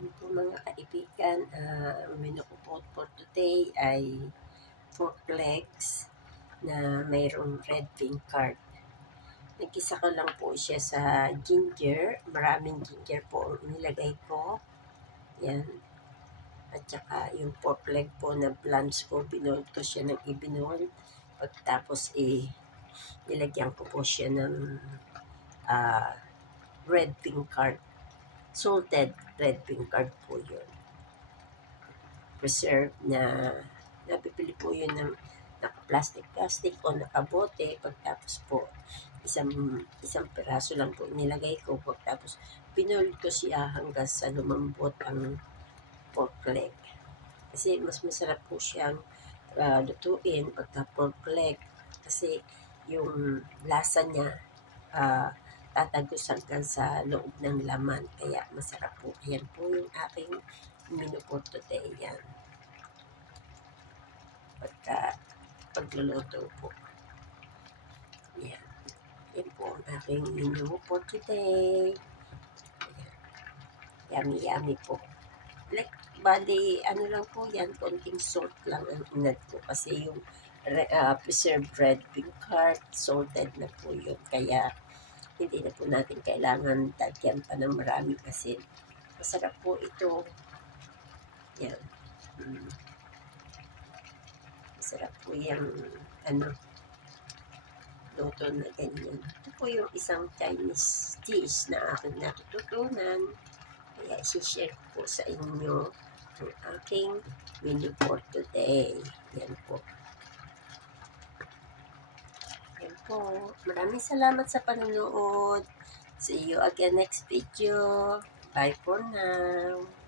Yun po mga kaibigan, ang menu ko po for today ay pork legs na mayroong red bean curd. Nagisa ko lang po siya sa ginger. Maraming ginger po ang inilagay ko. Yan. At saka yung pork leg po na blanch po, binold ko siya ng ibinold. Pagtapos nilagyan ko po siya ng red bean curd. Salted red bean curd po yun. Preserve na nabibili po yun ng naka-plastic o nakabote. Pagtapos po, isang piraso lang po nilagay ko. Pagtapos, pinold ko siya hanggang sa lumambot ang pork leg. Kasi mas masarap po siyang lutuin pagka pork leg. Kasi yung lasa niya, tatagos hanggang sa loob ng laman. Kaya masarap po. Yan po yung aking menu for today. Yan. Pagluluto po. Yan. Yan po ang aking menu for today. Yummy, yummy po. Like, bali, ano lang po yan, konting salt lang ang inad ko kasi yung preserved red bean curd, salted na po yun. Kaya, hindi na po natin kailangan dagyan pa ng maraming asin. Masarap po ito. Yan. Masarap po yung, luto na ganyan. Ito po yung isang Chinese dish na aking natututunan. Kaya isi-share ko po sa inyo ang aking menu for today. Yan po. Yan po. Maraming salamat sa panonood. See you again next video. Bye for now.